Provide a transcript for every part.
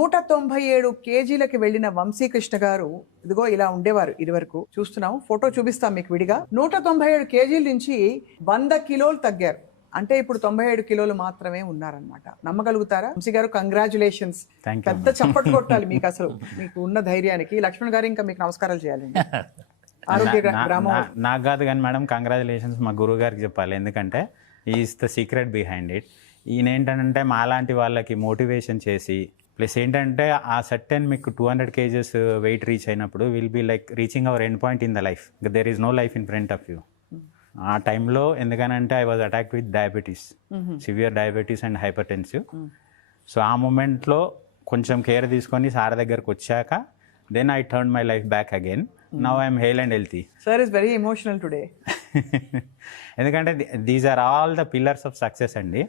197 కేజీలకి వెళ్లిన వంశీకృష్ణ గారు ఇదిగో ఇలా ఉండేవారు ఇదివరకు. చూస్తున్నాం, ఫోటో చూపిస్తాం మీకు విడిగా. 197 కేజీల నుంచి 100 కిలోలు తగ్గారు. అంటే ఇప్పుడు 97 కిలోలు మాత్రమే ఉన్నారనమాట. నమ్మగలుగుతారా? వంశీ గారు, కంగ్రాచులేషన్స్. పెద్ద చప్పట్లు కొట్టాలి మీకు, అసలు మీకు ఉన్న ధైర్యానికి. లక్ష్మణ్ గారు ఇంకా మీకు నమస్కారాలు చేయాలండి. ఆరోగ్య గ్రామం నాకు కాదు కానీ మేడం, కంగ్రాచులేషన్స్ మా గురువు గారికి చెప్పాలి. ఎందుకంటే is the secret behind it. ఈయన ఏంటంటే మాలాంటి వాళ్ళకి మోటివేషన్ చేసి, ప్లస్ ఏంటంటే ఆ సర్టెన్ మీకు 200 కేజెస్ వెయిట్ రీచ్ అయినప్పుడు will be like reaching our end point in the life. There is no life in front of you. ఆ టైంలో ఎందుకనంటే I was attacked with diabetes, severe diabetes and hypertensive. So ఆ మూమెంట్లో కొంచెం care తీసుకొని sir దగ్గరకు వచ్చాక then I turn my life back again. Now I'm hale and healthy. Sir is very emotional today. ఎందుకంటే these are all the pillars of success అండి.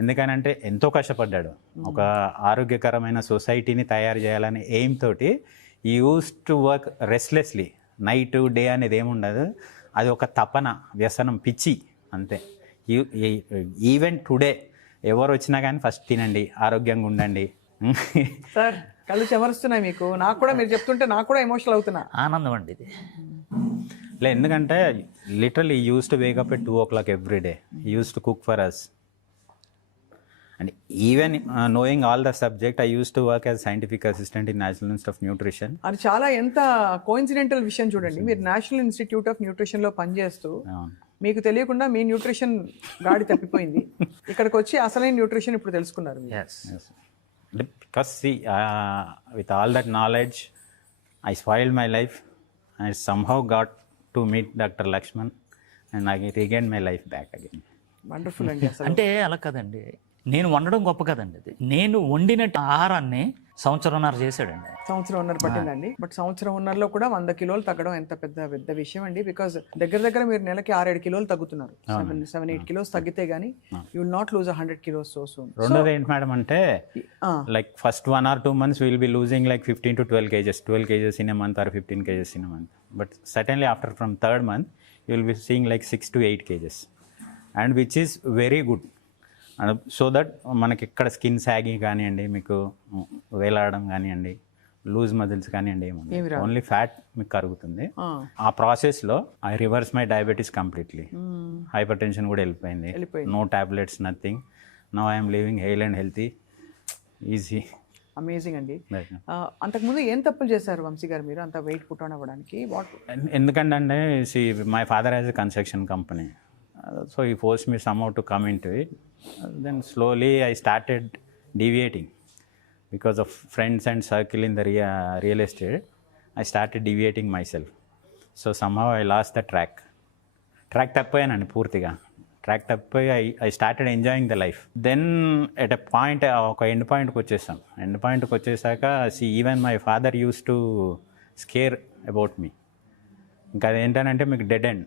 ఎందుకనంటే ఎంతో కష్టపడ్డాడు. ఒక ఆరోగ్యకరమైన సొసైటీని తయారు చేయాలనే ఎయిమ్ తోటి ఈ use to work రెస్ట్లెస్లీ. Night day అనేది ఏముండదు, అది ఒక తపన, వ్యసనం, పిచ్చి అంతే. ఈవెన్ టుడే ఎవరు వచ్చినా కానీ ఫస్ట్ తినండి, ఆరోగ్యంగా ఉండండి. సార్ కళ్ళు చెమరుస్తున్నాయి మీకు. నాకు కూడా మీరు చెప్తుంటే నాకు కూడా ఎమోషనల్ అవుతున్నా. ఆనందం అండి ఇది. ఎందుకంటే literally use to wake up at 2 o'clock every day. Use to cook for us. And even knowing all the subject, I used to work as scientific assistant in National Institute of Nutrition. అది చాలా ఎంత coincidental విషయం చూడండి. మీరు national institute of nutrition లో పనిచేస్తూ మీకు తెలియకుండా మీ న్యూట్రిషన్ గాడి తప్పిపోయింది. ఇక్కడికి వచ్చి అసలైన న్యూట్రిషన్ ఇప్పుడు తెలుసుకున్నారు. Because see, with all that knowledge, I spoiled my life. I somehow got to meet Dr. Lakshman and I regained my life back again. Wonderful అండి. అసలు అంటే అలా కదండి, నేను వండడం గొప్ప కదండి. అది నేను వండిన ఆహారాన్ని సంవత్సరంన్నర చేశాడండి. సంవత్సరంన్నర పట్టిందండి. బట్ సంవత్సరంన్నరలో కూడా 100 కిలోలు తగ్గడం ఎంత పెద్ద విషయం అండి. బికాస్ దగ్గర మీరు నెలకి 6-7 కిలోలు తగ్గుతున్నారు. 7-8 కిలోస్ తగ్గితే గానీ you will not lose 100 kilos so soon. రెండోది ఏంటి మేడం అంటే, like first 1 or 2 months will be losing like 15 to 12 kgs, 12 kgs in a month or 15 kgs in a month. But certainly after from 3rd month you will be seeing like 6 to 8 kgs, and which is very good. So that మనకి ఇక్కడ skin sagging కానివ్వండి, మీకు వేలాడడం కానివ్వండి, loose muscles కానివ్వండి, ఏముంది only fat మీకు కరుగుతుంది. ఆ ప్రాసెస్లో I reverse my diabetes completely. Hypertension కూడా వెళ్ళిపోయింది. No tablets, nothing. Now I'm living hale and healthy, easy. Amazing అండి. అంతకుముందు ఏం తప్పులు చేశారు వంశీ గారు మీరు అంత వెయిట్ పుట్ ఆన్ అవ్వడానికి? ఎందుకంటే my father has a construction company. So he forced me somehow to come into it. Then slowly I started deviating because of friends and circle in the real estate. I started deviating myself. So somehow I lost the track తప్పిపోయానండి పూర్తిగా. Track తప్పిపోయి I started enjoying the life. Then at a point, ఒక end పాయింట్కి వచ్చేసాం. End పాయింట్కి వచ్చేసాక even my father used to scare about me. ఇంకా అదేంటంటే మీకు dead end.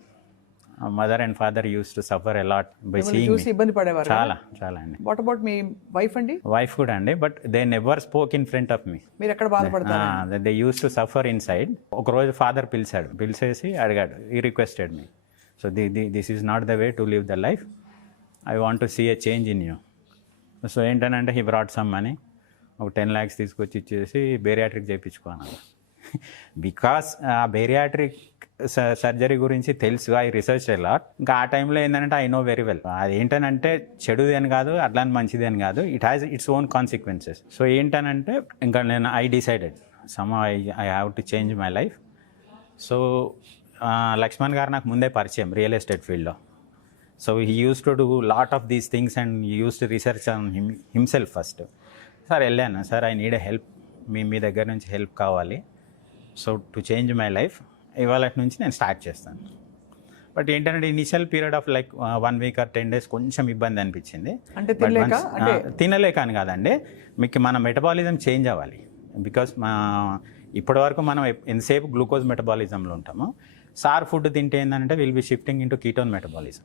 Mother and father used to suffer a lot by seeing me. ఇబ్బంది పడేవారు చాలా అండి. వాట్ అబౌట్ మీ వైఫ్ అండి? వైఫ్ కూడా అండి, but they never spoke in front of me. మీరు ఎక్కడ బాధపడతారు? They used to suffer inside. ఒక రోజు ఫాదర్ పిలిచేసి అడిగాడు, ఈ requested me. So this is not the way to live the life. I want to see a change in you. So ఏంటంటే he brought some money, ఒక 10 lakhs తీసుకొచ్చి ఇచ్చేసి bariatric చేయించుకున్నాను. బికాస్ ఆ బేరియాట్రిక్ సర్జరీ గురించి తెలుసు, ఐ రీసెర్చ్ ఎ లాట్. ఇంకా ఆ టైంలో ఏంటంటే ఐ నో వెరీ వెల్ అది ఏంటనంటే చెడుది అని కాదు, అట్లాంటి మంచిది అని కాదు, it has its own consequences. So ఏంటనంటే ఇంకా నేను I decided some I have to change my life. So Lakshman garu నాకు ముందే పరిచయం రియల్ ఎస్టేట్ ఫీల్డ్లో. So he used to do lot of these things and used to research on himself first. Sir వెళ్ళాను, sir I need a help, మీ దగ్గర నుంచి help కావాలి. So to change my life ఇవాళ నుంచి నేను స్టార్ట్ చేస్తాను. బట్ ఏంటంటే initial period of like 1 week or 10 days కొంచెం ఇబ్బంది అనిపించింది. అంటే తినలేక అని కాదండి, మీకు మన మెటబాలిజం చేంజ్ అవ్వాలి. బికాస్ ఇప్పటి వరకు మనం ఎంతసేపు గ్లూకోజ్ మెటబాలిజంలో ఉంటాము. సార్ ఫుడ్ తింటే ఏంటంటే will be shifting into ketone metabolism.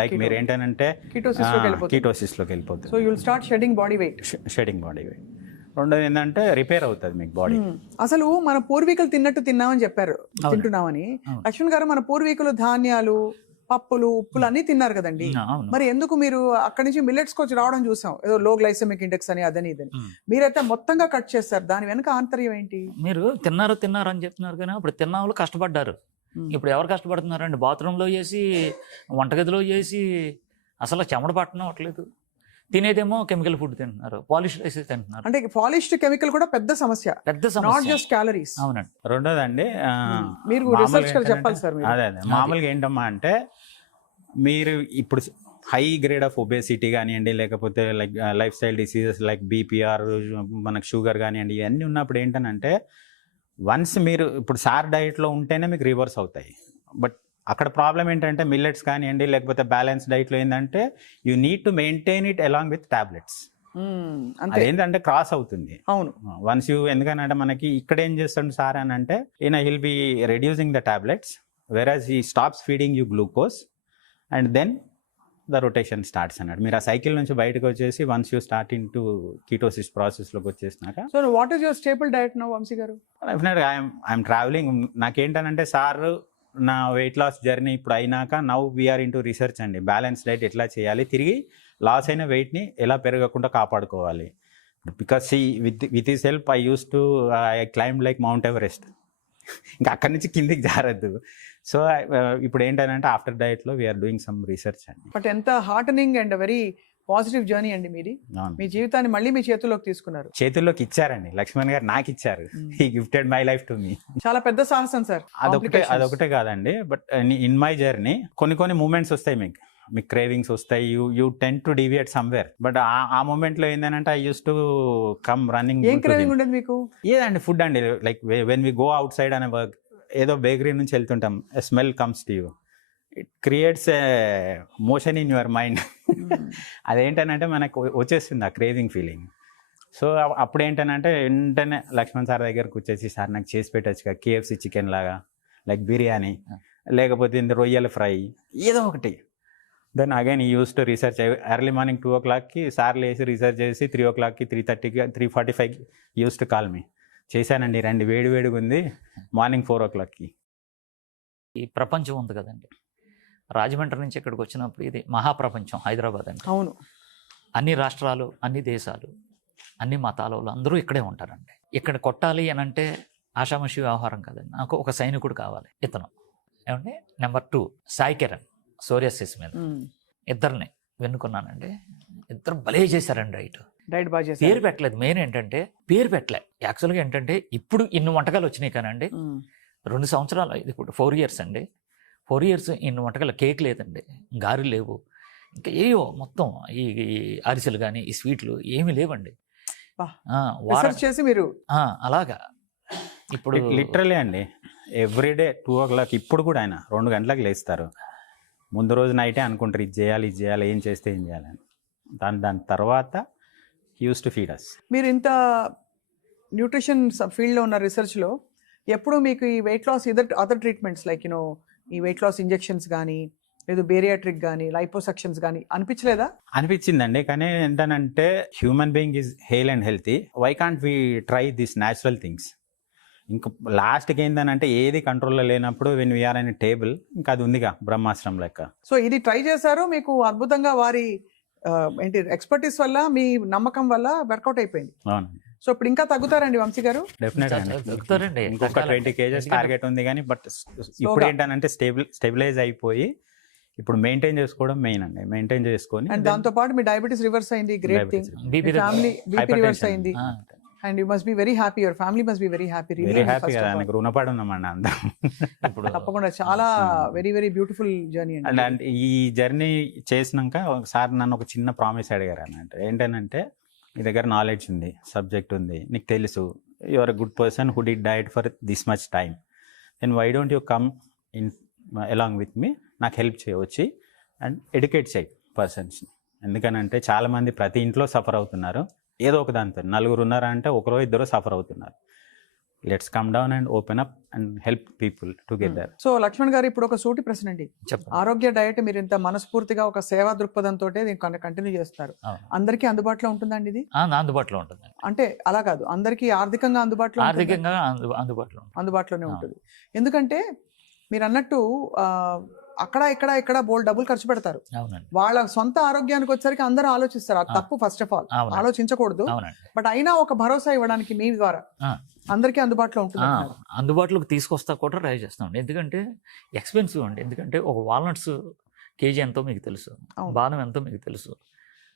Like మీరు ఏంటంటే కీటోసిస్లోకి వెళ్ళిపోతుంది. So you will start shedding body weight. రెండోది ఏంటంటే రిపేర్ అవుతుంది మీకు బాడీ. అసలు మన పూర్వీకులు తిన్నట్టు తిన్నామని చెప్పారు, తింటున్నామని. లక్ష్మణ్ గారు, మన పూర్వీకులు ధాన్యాలు, పప్పులు ఉప్పులు అన్ని తిన్నారు కదండి. అవును. మరి ఎందుకు మీరు అక్కడి నుంచి మిల్లెట్స్ వచ్చి రావడం చూసాం, ఏదో లో గ్లైసెమిక్ ఇండెక్స్ అని అదని ఇదని. ఉమ్. మీరైతే మొత్తంగా కట్ చేస్తారు, దాని వెనక ఆంతర్యం ఏంటి? మీరు తిన్నారు అని చెప్తున్నారు కానీ అప్పుడు తిన్న వాళ్ళు కష్టపడ్డారు. ఇప్పుడు ఎవరు కష్టపడుతున్నారండి? బాత్రూంలో చేసి, వంటగదిలో చేసి, అసలు చెమట పట్టడం అవ్వట్లేదు. తినేదేమో కెమికల్ ఫుడ్ తింటున్నారు, పాలిష్ వేసి తింటున్నారు. అంటే పాలిష్డ్ కెమికల్ కూడా పెద్ద సమస్య, పెద్ద నాట్ సమస్య. Just calories. అవునండి. రెండోదండి మీరు మామూలుగా రీసెర్చ్ ఏంటంటే- చెప్పాలి సార్ మీరు. అదే మామూలుగా ఏంటమ్మా అంటే మీరు ఇప్పుడు హై గ్రేడ్ ఆఫ్ ఒబేసిటీ కానివ్వండి, లేకపోతే like life style diseases like BPR, మనకు షుగర్ కానివ్వండి, ఇవన్నీ ఉన్నప్పుడు ఏంటనంటే వన్స్ మీరు ఇప్పుడు సార్ డైట్లో ఉంటేనే మీకు రివర్స్ అవుతాయి. బట్ అక్కడ ప్రాబ్లం ఏంటంటే మిల్లెట్స్ కానివ్వండి, లేకపోతే బ్యాలెన్స్ డైట్లో ఏంటంటే you need to maintain it along with tablets. అంతే, అదేంటంటే క్రాస్ అవుతుంది అవును. వన్స్ యూ, ఎందుకంటే మనకి ఇక్కడ ఏం చేస్తాడు సార్ అని అంటే he'll be reducing the tablets, whereas he stops feeding you glucose and then the rotation starts అన్నాడు. మీరు ఆ సైకిల్ నుంచి బయటకు వచ్చేసి once you start into ketosis ప్రాసెస్లోకి వచ్చేసినాక, so what is your stable diet now Vamshi garu? డెఫినెట్గా ఐఎమ్ ట్రావెలింగ్. నాకేంటనంటే సార్ నా వెయిట్ లాస్ జర్నీ ఇప్పుడు అయినాక నౌ వీఆర్ ఇంటూ రీసెర్చ్ అండి. బ్యాలెన్స్ డైట్ ఎట్లా చేయాలి, తిరిగి లాస్ అయిన వెయిట్ని ఎలా పెరగకుండా కాపాడుకోవాలి. Because with his help I used to I climb like mount Everest. ఇంకా అక్కడి నుంచి కిందికి జారద్దు. సో ఇప్పుడు ఏంటంటే ఆఫ్టర్ డైట్లో వీఆర్ డూయింగ్ సమ్ రీసెర్చ్ అండి. బట్ ఎంత heartening and very positive journey అండి మీది. మీ జీవితాన్ని మళ్ళీ మీ చేతుల్లోకి తీసుకున్నారు. చేతుల్లోకి ఇచ్చారండి, లక్ష్మణ్ గారు నాకు ఇచ్చారు. He gifted my life to me. చాలా పెద్ద సాహసం సార్. అదొకటే కాదండి, బట్ ఇన్ మై జర్నీ కొన్ని మూమెంట్స్ వస్తాయి, మీకు క్రేవింగ్స్ వస్తాయి, you tend to deviate somewhere. But ఆ మూమెంట్ లో ఏంటంటే I used to come running. ఏం క్రేవింగ్ ఉండేది మీకు? ఏదండి ఫుడ్ అండి, like when we go outside అనే వర్క్, ఏదో బేకరీ నుంచి వెళ్తుంటాం, smell comes to you, it creates emotion in your mind. అదేంటనంటే మనకు వచ్చేస్తుంది ఆ క్రేవింగ్ ఫీలింగ్. సో అప్పుడు ఏంటనంటే వెంటనే లక్ష్మణ్ సార్ దగ్గరకు వచ్చేసి, సార్ నాకు చేసి పెట్టచ్చుగా కేఎఫ్సి చికెన్ లాగా, లైక్ బిర్యానీ, లేకపోతే రొయ్యల ఫ్రై, ఏదో ఒకటి. దెన్ అగైన్ ఈ use to research early morning 2 o'clockకి సార్లు వేసి రీసెర్చ్ చేసి 3 o'clockకి 3:30కి 3:45 యూస్ టు కాల్ మీ. చేశానండి, రండి వేడిగా ఉంది, మార్నింగ్ 4 o'clockకి. ఈ ప్రపంచం ఉంది కదండి, రాజమండ్రి నుంచి ఇక్కడికి వచ్చినప్పుడు ఇది మహాప్రపంచం హైదరాబాద్ అంటే. అవును. అన్ని రాష్ట్రాలు, అన్ని దేశాలు, అన్ని మతాల వాళ్ళు అందరూ ఇక్కడే ఉంటారండి. ఇక్కడ కొట్టాలి అని అంటే ఆషామాషి వ్యవహారం కదండి. నాకు ఒక సైనికుడు కావాలి. ఇతను ఏమంటే నెంబర్ 2 సాయి కిరణ్ సోరియాసిస్ మీద, ఇద్దరిని వెన్నుకున్నానండి. ఇద్దరు భలే చేశారండి డైట్ బాగా చేశారు. పేరు పెట్టలేదు. మెయిన్ ఏంటంటే పేరు పెట్టలే. యాక్చువల్గా ఏంటంటే ఇప్పుడు ఇన్ని వంటకాలు వచ్చినాయి కానండి, 2 సంవత్సరాలు ఇది ఇప్పుడు 4 years అండి. 4 years ఇన్ని వంటకాలు, కేక్ లేదండి, గారెలు లేవు, ఇంకా ఏవో మొత్తం ఈ అరిసెలు కానీ ఈ స్వీట్లు ఏమీ లేవండి. రీసెర్చ్ చేసి మీరు అలాగా ఇప్పుడు లిటరలీ అండి ఎవ్రీడే 2 o'clock ఇప్పుడు కూడా ఆయన 2 గంటలకు లేస్తారు. ముందు రోజు నైటే అనుకుంటారు ఇది చేయాలి ఏం చేస్తే ఏం చేయాలని. దాని తర్వాత యూస్ టు ఫీడ్ అస్. మీరు ఇంత న్యూట్రిషన్ ఫీల్డ్లో ఉన్న రీసెర్చ్లో ఎప్పుడు మీకు ఈ weight loss other treatments like ఈ వెయిట్ లాస్ ఇంజెక్షన్స్ కానీ, లేదు బేరియాట్రిక్ కానీ, లైపోసక్షన్స్ కానీ అనిపించలేదా? అనిపించిందండి, కానీ ఏంటంటే human being is hale and healthy, why can't we try this natural things. ఇంకా లాస్ట్కి ఏంటంటే ఏది కంట్రోల్లో లేనప్పుడు వెన్ వీఆర్ అనే టేబుల్, ఇంకా అది ఉందిగా బ్రహ్మాస్త్రం లెక్క. సో ఇది ట్రై చేశారు, మీకు అద్భుతంగా వారి ఏంటి ఎక్స్పర్టీస్ వల్ల, మీ నమ్మకం వల్ల వర్కౌట్ అయిపోయింది. అవును. సో ఇప్పుడు ఇంకా తగ్గుతారండి వంశీ గారు? దొరుకుతారండి. ఇంకొక 20 kgs టార్గెట్ ఉంది, కానీ బట్ ఇప్పుడు ఏంటంటే స్టెబిలైజ్ అయిపోయి ఇప్పుడు మెయింటైన్ చేసుకోవడం మెయిన్ అండి. మెయింటైన్ చేసుకొని అండ్ దాంతో పాటు మీ డయాబెటీస్ రివర్స్ అయింది, great thing. Family BP reverse అయింది, and you must be very happy, your family must be very happy. Very happy కదా, నాకు రుణపడి ఉన్నామండి అందరం. ఇప్పుడు తప్పకుండా చాలా వెరీ వెరీ బ్యూటిఫుల్ జర్నీ అండి. అండ్ ఈ జర్నీ చేసినాక ఒకసారి నన్ను ఒక చిన్న ప్రామిస్ అడిగారు అన్నట్టు. ఏంటంటే నీ దగ్గర నాలెడ్జ్ ఉంది, సబ్జెక్ట్ ఉంది, నీకు తెలుసు, you are a good person who did diet for this much time, then why don't you come in along with me, నాకు హెల్ప్ చేయవచ్చు అండ్ ఎడ్యుకేట్ చేయి పర్సన్స్ని. ఎందుకనంటే చాలామంది ప్రతి ఇంట్లో సఫర్ అవుతున్నారు ఏదో ఒక దాంతో. 4 ఉన్నారా అంటే 1-2 సఫర్ అవుతున్నారు. Let's come down and open up and help people together. So Lakshman garu, ఇప్పుడు ఒక సూటి ప్రశ్న అండి. ఆరోగ్య డయట్ మీరు ఇంత మనస్ఫూర్తిగా ఒక సేవా దృక్పథంతో కంటిన్యూ చేస్తున్నారు, అందరికీ అందుబాటులో ఉంటుందండి ఇది? అందుబాటులో ఉంటుంది. అంటే అలా కాదు, అందరికీ ఆర్థికంగా అందుబాటులోనే అందుబాటులోనే ఉంటుంది. ఎందుకంటే మీరు అన్నట్టు అక్కడ ఇక్కడ బోల్డ్ డబ్బులు ఖర్చు పెడతారు. అవునండి. వాళ్ళ సొంత ఆరోగ్యానికి వచ్చేసరికి అందరూ ఆలోచిస్తారు. అది తప్పు ఫస్ట్ ఆఫ్ ఆల్, అవునండి. ఆలోచించకూడదు. అవునండి. బట్ అయినా ఒక భరోసా ఇవ్వడానికి మీ ద్వారా ఆ, అందరికీ అందుబాటులో ఉంటుంది. అందుబాటులోకి తీసుకొస్తా కూడా ట్రై చేస్తామండి. ఎందుకంటే ఎక్స్పెన్సివ్ అండి. ఎందుకంటే ఒక వాల్నట్స్ కేజీ ఎంతో మీకు తెలుసు, అవును. బాదం ఎంతో మీకు తెలుసు,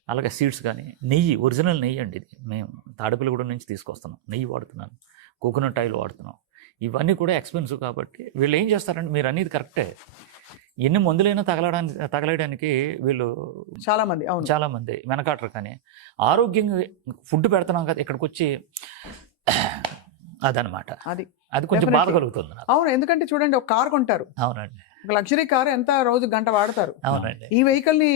అలాగే సీడ్స్ కానీ, నెయ్యి, ఒరిజినల్ నెయ్యి అండి ఇది. మేము తాడేపల్లిగూడెం నుంచి తీసుకొస్తున్నాం, నెయ్యి వాడుతున్నాను, కోకోనట్ ఆయిల్ వాడుతున్నాం. ఇవన్నీ కూడా ఎక్స్పెన్సివ్ కాబట్టి వీళ్ళు ఏం చేస్తారంటే, మీరు అనేది కరెక్టే, ఎన్ని మందులైనా తగలడానికి వీళ్ళు చాలా మంది, అవును, చాలామంది వెనకాటరు. కానీ ఆరోగ్యంగా ఫుడ్ పెడుతున్నాం కదా, ఇక్కడికి వచ్చి అదనమాట, అది అది కొంచెం బాధ Definitely. కలుగుతుంది నాకు. అవును. ఎందుకంటే చూడండి, ఒక కార్ కొంటారు, అవునండి. ఒక లగ్జరీ కార్ ఎంత రోజు గంట వాడతారు. అవునండి. ఈ వెహికల్ ని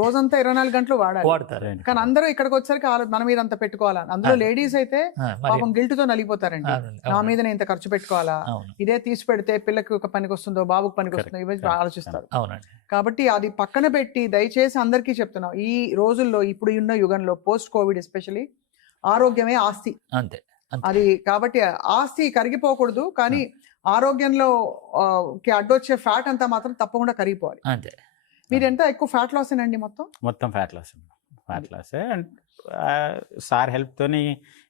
రోజంతా 24 గంటలు వాడాలి. వాడతారు. కానీ అందరూ ఇక్కడికి వచ్చేసరికి మన మీద అంత పెట్టుకోవాలా. అందులో ఆ. లేడీస్ అయితే మరి పాపం గిల్ట్ తో నలిగిపోతారండి. అవునండి. నా మీద నేను ఇంత ఖర్చు పెట్టుకోవాలా, అవును. ఇదే తీసి పెడితే పిల్లకి ఒక పనికి వస్తుందో, బాబుకి పనికి వస్తుందో, ఇవన్నీ ఆలోచిస్తారు. అవునండి. కాబట్టి అది పక్కన పెట్టి దయచేసి అందరికీ చెప్తున్నాం, ఈ రోజుల్లో, ఇప్పుడు ఉన్న యుగంలో, పోస్ట్ కోవిడ్ ఎస్పెషల్లీ, ఆరోగ్యమే ఆస్తి. అంతే. అది కాబట్టి ఆస్తి కరిగిపోకూడదు, కానీ ఆరోగ్యంలో కి అడ్డొచ్చే ఫ్యాట్ అంతా మాత్రం తప్పకుండా కరిగిపోవాలి. అంతే. మీరు ఎంత ఎక్కువ ఫ్యాట్ లాస్ అండి మొత్తం ఫ్యాట్ లాస్ అండ్ సార్ హెల్ప్తోని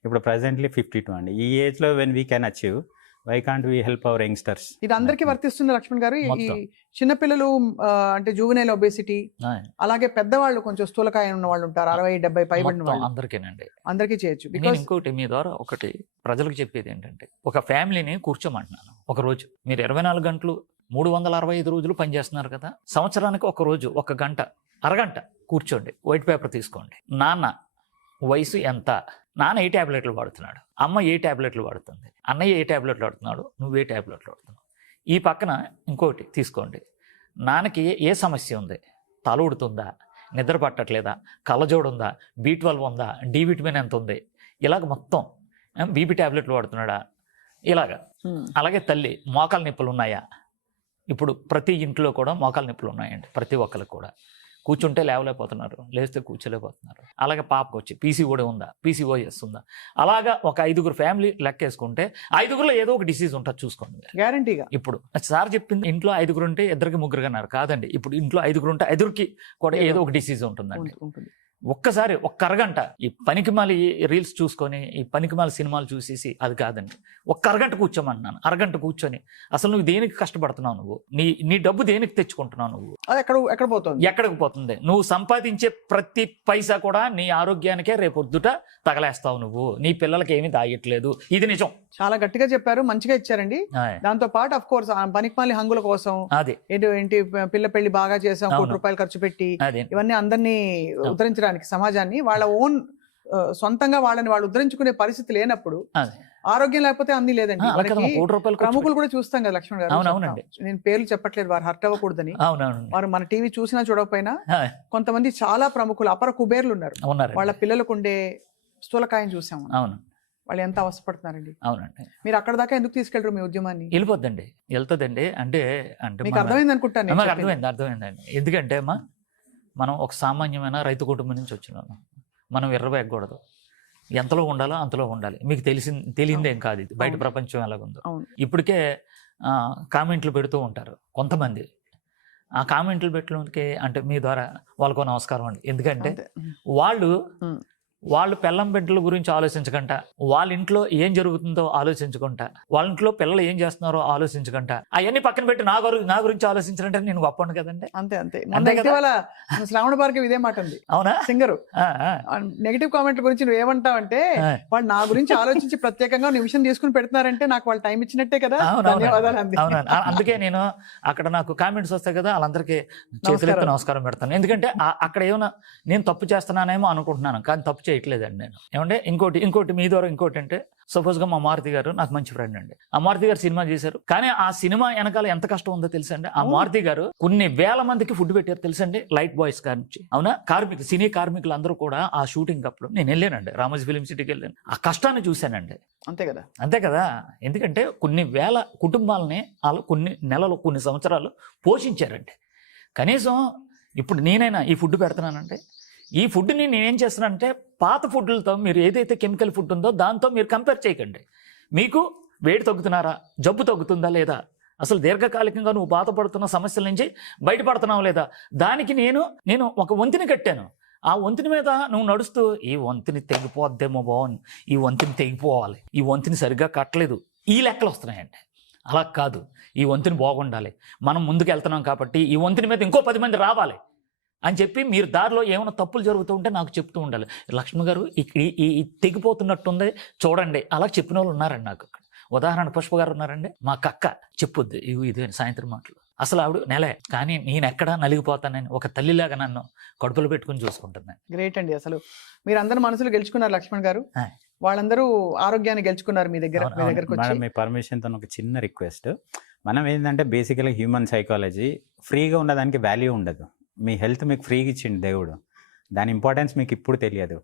ఇప్పుడు ప్రజెంట్లీ 52 అండి. ఈ ఏజ్లో when we can achieve, why can't we help our youngsters? ఇది అందరికీ వర్తిస్తుంది లక్ష్మణ్ గారు. ఈ మొత్తం. చిన్నపిల్లలు అంటే జూవెనైల్ ఒబేసిటీ, అలాగే పెద్దవాళ్ళు కొంచెం స్థూలకాయం ఉన్న వాళ్ళు ఉంటారు, 60-70 పైబడిన వాళ్ళు, అందరికీనండి, అందరికీ చేయొచ్చు. నేను బికాస్ ఇంకోటి మీ ద్వారా ఒకటి ప్రజలకు చెప్పేది ఏంటంటే, ఒక ఫ్యామిలీని కూర్చోమంటున్నాను. ఒక రోజు మీరు 24 గంటలు 365 రోజులు పనిచేస్తున్నారు కదా, సంవత్సరానికి ఒక రోజు, ఒక గంట, అరగంట కూర్చోండి, వైట్ పేపర్ తీసుకోండి. నాన్న వయసు ఎంత, నాన్న ఏ ట్యాబ్లెట్లు వాడుతున్నాడు, అమ్మ ఏ ట్యాబ్లెట్లు వాడుతుంది, అన్నయ్య ఏ ట్యాబ్లెట్లు వాడుతున్నాడు, నువ్వు ఏ ట్యాబ్లెట్లు వాడుతున్నావు. ఈ పక్కన ఇంకోటి తీసుకోండి, నాన్నకి ఏ సమస్య ఉంది, తల ఉడుతుందా, నిద్ర పట్టట్లేదా, కళ్ళజోడు ఉందా, B12 ఉందా, డి విటమిన్ ఎంత ఉంది, ఇలాగ మొత్తం బీపీ ట్యాబ్లెట్లు వాడుతున్నాడా, ఇలాగా. అలాగే తల్లి మోకాల నొప్పులు ఉన్నాయా, ఇప్పుడు ప్రతి ఇంట్లో కూడా మోకాల నొప్పులు ఉన్నాయండి, ప్రతి ఒక్కరికి కూడా. కూర్చుంటే లేవలేకపోతున్నారు, లేస్తే కూర్చోలేకపోతున్నారు. అలాగే పాపకు వచ్చి PCOD ఉందా, PCOS ఉందా, అలాగా ఒక 5గురు ఫ్యామిలీ లెక్కేసుకుంటే 5గురులో ఏదో ఒక డిసీజ్ ఉంటుంది, చూసుకోండి మీరు. గ్యారంటీగా. ఇప్పుడు సార్ చెప్పింది ఇంట్లో 5గురు ఉంటే 2కి 3కి అన్నారు కాదండి, ఇప్పుడు ఇంట్లో 5గురు ఉంటే 5కి కూడా ఏదో ఒక డిసీజ్ ఉంటుందండి. ఉంటుంది. ఒక్కసారి ఒక్క అరగంట ఈ పనికిమాలి రీల్స్ చూసుకొని, ఈ పనికిమాలి సినిమాలు చూసేసి అది కాదండి, ఒక్క అరగంట కూర్చోమన్నాను. అరగంట కూర్చొని అసలు నువ్వు దేనికి కష్టపడుతున్నావు, నువ్వు నీ డబ్బు దేనికి తెచ్చుకుంటున్నావు, నువ్వు అది ఎక్కడ పోతుంది, ఎక్కడికి పోతుంది, నువ్వు సంపాదించే ప్రతి పైసా కూడా నీ ఆరోగ్యానికే రేపొద్దుట తగలేస్తావు, నువ్వు నీ పిల్లలకి ఏమీ దాయట్లేదు. ఇది నిజం. చాలా గట్టిగా చెప్పారు, మంచిగా ఇచ్చారండి. దాంతో పాటు అఫ్ కోర్స్ పనికిమాలి హంగుల కోసం అది ఏంటి పిల్ల పెళ్లి బాగా చేసాం, అవును. ₹1 ఖర్చు పెట్టి అదే ఇవన్నీ అందరినీ ఉద్ధరించడానికి, సమాజాన్ని వాళ్ళ ఓన్ సొంతంగా వాళ్ళని వాళ్ళు ఉద్ధరించుకునే పరిస్థితి లేనప్పుడు, అదే ఆరోగ్యం లేకపోతే అన్ని లేదండి. అలాగే మనకి ₹1 ప్రముఖులు కూడా చూస్తాం కదా లక్ష్మణ్ గారు. అవునవునండి. నేను పేర్లు చెప్పట్లేదు, వారు హర్ట్ అవ్వకూడదని. అవునవునండి. వారు మన టీవీ చూసినా చూడకపోయినా కొంతమంది చాలా ప్రముఖులు, అపర కుబేర్లు ఉన్నారు. ఉన్నారు. వాళ్ళ పిల్లలకు ఉండే స్థూలకాయం చూసాము. అవును. వాళ్ళు ఎంత అవసరపడుతున్నారండి. అవునండి. మీరు అక్కడ దాకా ఎందుకు తీసుకెళ్ళరు మీ ఉద్యమాన్ని? వెళ్ళిపోద్దండి, వెళ్తుందండి. అంటే మీకు అర్థమైంది అనుకుంటాను. మాకు అర్థమైందండి. ఎందుకంటే మనం ఒక సామాన్యమైన రైతు కుటుంబం నుంచి వచ్చినాము. మనం ఎర్రబెక్కకూడదు, ఎంతలో ఉండాలో అంతలో ఉండాలి. మీకు తెలియందేం కాదు ఇది, బయట ప్రపంచం ఎలాగుందో. ఇప్పటికే కామెంట్లు పెడుతూ ఉంటారు కొంతమంది. ఆ కామెంట్లు పెట్టడానికి అంటే మీ ద్వారా వాళ్ళకో నమస్కారం అండి. ఎందుకంటే వాళ్ళు పెళ్ళం బిడ్డల గురించి ఆలోచించకుండా, వాళ్ళ ఇంట్లో ఏం జరుగుతుందో ఆలోచించకుండా, వాళ్ళ ఇంట్లో పిల్లలు ఏం చేస్తున్నారో ఆలోచించకుండా, అవన్నీ పక్కన పెట్టి నా గురించి ఆలోచించాలంటే నేను గొప్పను కదండి. అంతే కదా. శ్రావణ భార్గవి ఇదే మాట ఉంది, అవునా సింగరు. నెగిటివ్ కామెంట్ల గురించి నువ్వు ఏమంటావంటే, వాళ్ళు నా గురించి ఆలోచించి ప్రత్యేకంగా నిమిషం తీసుకుని పెడుతున్నారంటే నాకు వాళ్ళు టైం ఇచ్చినట్టే కదా. అవును. అందుకే నేను అక్కడ నాకు కామెంట్స్ వస్తాయి కదా, వాళ్ళందరికీ చేతులెత్తి నమస్కారం పెడతాను. ఎందుకంటే అక్కడ ఏమైనా నేను తప్పు చేస్తున్నానేమో అనుకుంటున్నాను, కానీ తప్పు చేయట్లేదండి నేను. ఏమంటే ఇంకోటి మీ ద్వారా ఇంకోటి అంటే, సపోజ్గా మా మారుతి గారు నాకు మంచి ఫ్రెండ్ అండి. ఆ మారుతి గారు సినిమా చేశారు, కానీ ఆ సినిమా వెనకాల ఎంత కష్టం ఉందో తెలుసండి. ఆ మారుతి గారు కొన్ని వేల మందికి ఫుడ్ పెట్టారు తెలుసండి, లైట్ బాయ్స్ కాడి నుంచి. అవునా, సినీ కార్మికులు అందరూ కూడా ఆ షూటింగ్ అప్పుడు నేను వెళ్ళానండి, రామోజీ ఫిలిం సిటీకి వెళ్ళాను. ఆ కష్టాన్ని చూశానండి. అంతే కదా. ఎందుకంటే కొన్ని వేల కుటుంబాలని వాళ్ళు కొన్ని నెలలు, కొన్ని సంవత్సరాలు పోషించారండి. కనీసం ఇప్పుడు నేనైనా ఈ ఫుడ్ పెడుతున్నానంటే, ఈ ఫుడ్ని నేనేం చేస్తున్నానంటే, పాత ఫుడ్లతో మీరు ఏదైతే కెమికల్ ఫుడ్ ఉందో దాంతో మీరు కంపేర్ చేయకండి. మీకు వేడి తగ్గుతున్నారా, జబ్బు తగ్గుతుందా లేదా, అసలు దీర్ఘకాలికంగా నువ్వు బాధపడుతున్న సమస్యల నుంచి బయటపడుతున్నావు లేదా? దానికి నేను ఒక వంతిని కట్టాను. ఆ వంతిని మీద నువ్వు నడుస్తూ ఈ వంతిని తెగిపోద్దేమో బాగుంది, ఈ వంతిని తెగిపోవాలి, ఈ వంతిని సరిగ్గా కట్టలేదు, ఈ లెక్కలు వస్తున్నాయండి. అలా కాదు, ఈ వంతిని బాగుండాలి, మనం ముందుకు వెళ్తున్నాం కాబట్టి ఈ వంతిని మీద ఇంకో 10 మంది రావాలి అని చెప్పి మీరు దారిలో ఏమైనా తప్పులు జరుగుతూ ఉంటే నాకు చెప్తూ ఉండాలి. లక్ష్మి గారు ఈ తెగిపోతున్నట్టుంది చూడండి, అలా చెప్పిన వాళ్ళు ఉన్నారండి నాకు. ఉదాహరణ పుష్ప గారు ఉన్నారండి, మా కక్క చెప్పుద్ది ఇది సాయంత్రం మాటలు. అసలు ఆవిడ నెలే, కానీ నేను ఎక్కడా నలిగిపోతానని ఒక తల్లిలాగా నన్ను కడుపులో పెట్టుకుని చూసుకుంటున్నాను. గ్రేట్ అండి. అసలు మీరు అందరి మనసులు గెలుచుకున్నారు లక్ష్మణ్ గారు. ఆయ్. వాళ్ళందరూ ఆరోగ్యాన్ని గెలుచుకున్నారు మీ దగ్గర. మీ దగ్గరకు వచ్చి మేడం మీ పర్మిషన్తో ఒక చిన్న రిక్వెస్ట్. మనం ఏంటంటే బేసికల్గా హ్యూమన్ సైకాలజీ ఫ్రీగా ఉన్నదానికి వాల్యూ ఉండదు. మీ హెల్త్ మీకు ఫ్రీగా ఇచ్చిండు దేవుడు, దాని ఇంపార్టెన్స్ మీకు ఇప్పుడు తెలియదు.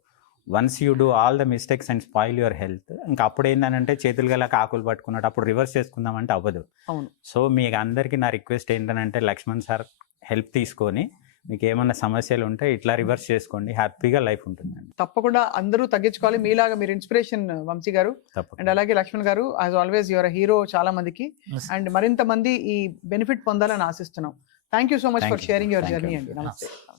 Once you do all the mistakes and spoil your health, ఇంకా అప్పుడు ఏంటంటే చేతులు గల ఆకులు పట్టుకున్నట్టు అప్పుడు రివర్స్ చేసుకుందామంటే అవ్వదు. అవును. సో మీకు అందరికీ నా రిక్వెస్ట్ ఏంటంటే లక్ష్మణ్ సార్ హెల్ప్ తీసుకొని మీకు ఏమన్నా సమస్యలు ఉంటే ఇట్లా రివర్స్ చేసుకోండి, హ్యాపీగా లైఫ్ ఉంటుందండి. తప్పకుండా అందరూ తగ్గించుకోవాలి. మీలాగా మీరు ఇన్స్పిరేషన్ వంశీ గారు. తప్పకుండా. అండ్ అలాగే లక్ష్మణ్ గారు యాజ్ ఆల్వేస్ యువర్ హీరో చాలా మందికి. అండ్ మరింత మంది ఈ బెనిఫిట్ పొందాలని ఆశిస్తున్నాం. Thank you so much for sharing your journey అండి. నమస్తే.